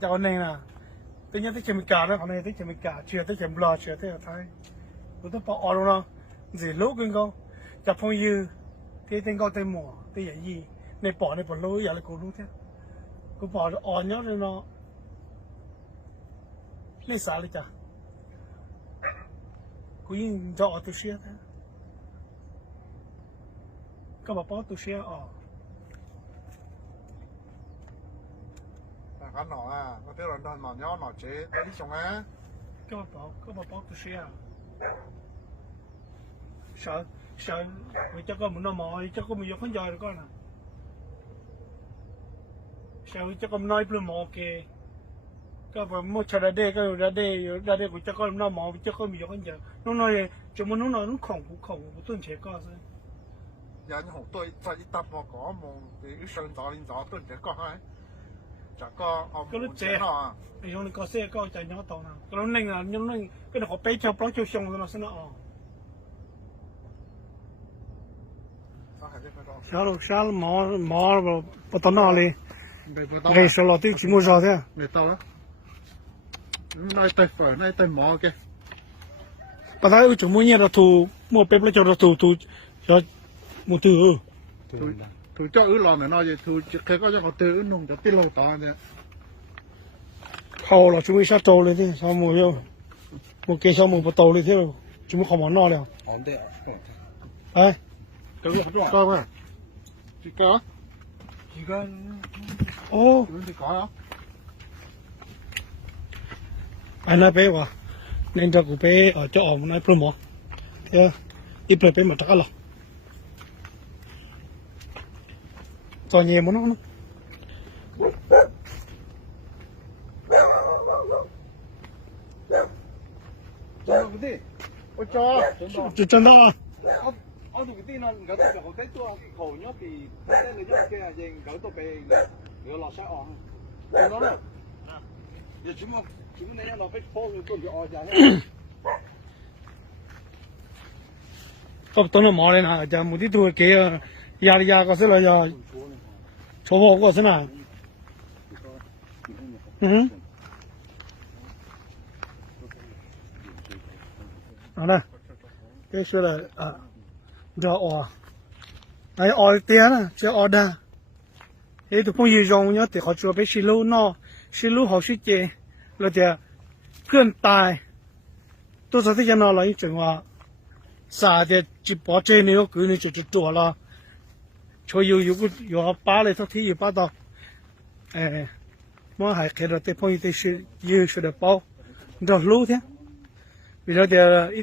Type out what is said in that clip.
cho nên là tự nhiên tới chừng cả đó, còn này tới chừng cả, chưa tới chừng bò, chưa tới ở thái, tôi bỏ rồi nó, gì lố kinh con, chặt phong dư, thì tên con tên mỏ, tên gì, này bỏ lố, giờ là cổ lố thế, cô bỏ ở nhớ rồi nó, lấy sao lấy chả, cô yên cho tôi xia thế, các bà bỏ tôi xia ở. Cái nọ à, có thể là nọ nhỏ nọ chế, đi xong á. Các bà bỏ tôi xia. Sợ, vì cho con một nó mỏi, cho con một giờ không giờ được con à. Sợ cho con nói luôn mò kì, các bà mua chờ ra đây của cho con nó mò, cho con một giờ không giờ, nó nói chúng nó nói nó khổng của tuần trẻ con rồi. Giờ như hộp tôi cho ít tập mà có một cái sơn gió lên gió tôi trẻ con ấy. Chả có cái lúc trẻ nọ, thì hôm nay có xe có chạy nhỏ tàu nào, cái lúc này là nhóm này cái nó có bé cho bó cho xong rồi nó sẽ nó sao mò bắt tao nó đi, ngày sau đó tôi chỉ mua rau thôi. Người tao á, nay tay phở, nay tay mò kìa. Bắt đầu chúng mua nhiều là thu mua bếp lấy cho nó thu cho một thứ. Thu cho lò này nó vậy, thu cái có cho họ từ nung cho tí lâu to vậy. Khâu là chúng mình sát trâu lên thế, sao mua vô, một cây sao mua một tàu lên thế, chúng mình không món no đâu. ổn đấy. Ai? Cái gì đó coi mà. Chỉ có. Ô. Chỉ có á. Anh nói bé quá, nên cho cụ bé ở chỗ ông nói promo, thế, ít bé mà chắc là, cho nhiều món nó. Ôi cho. Chân đó à? Ông tụi cái nó gỡ tụi cái tua khổ nhớ thì cái người nhớ kia là gỡ tụi bè người lọt sai on. Nó đó. Giờ chúng này nó phải phô người tụi ở ra. tôi nó mò lên hả? Giờ một tí tuổi kia, ya có sẽ là giờ, số bộ có sẽ nào? Đây, cái số là giờ này tiền à, chưa order, thế tụi phong dùng nhá, thì họ cho bé xí lú họ xí chè, rồi thì cơn tài, tôi sẽ thấy nó là những chuyện mà xả thì chỉ bỏ trên này nó cứ như chỗ là, cho yêu ba này thôi thì yêu ba đó, mà hay cái đó thì phong thì yêu sẽ được bao, được lú thế, bây giờ thì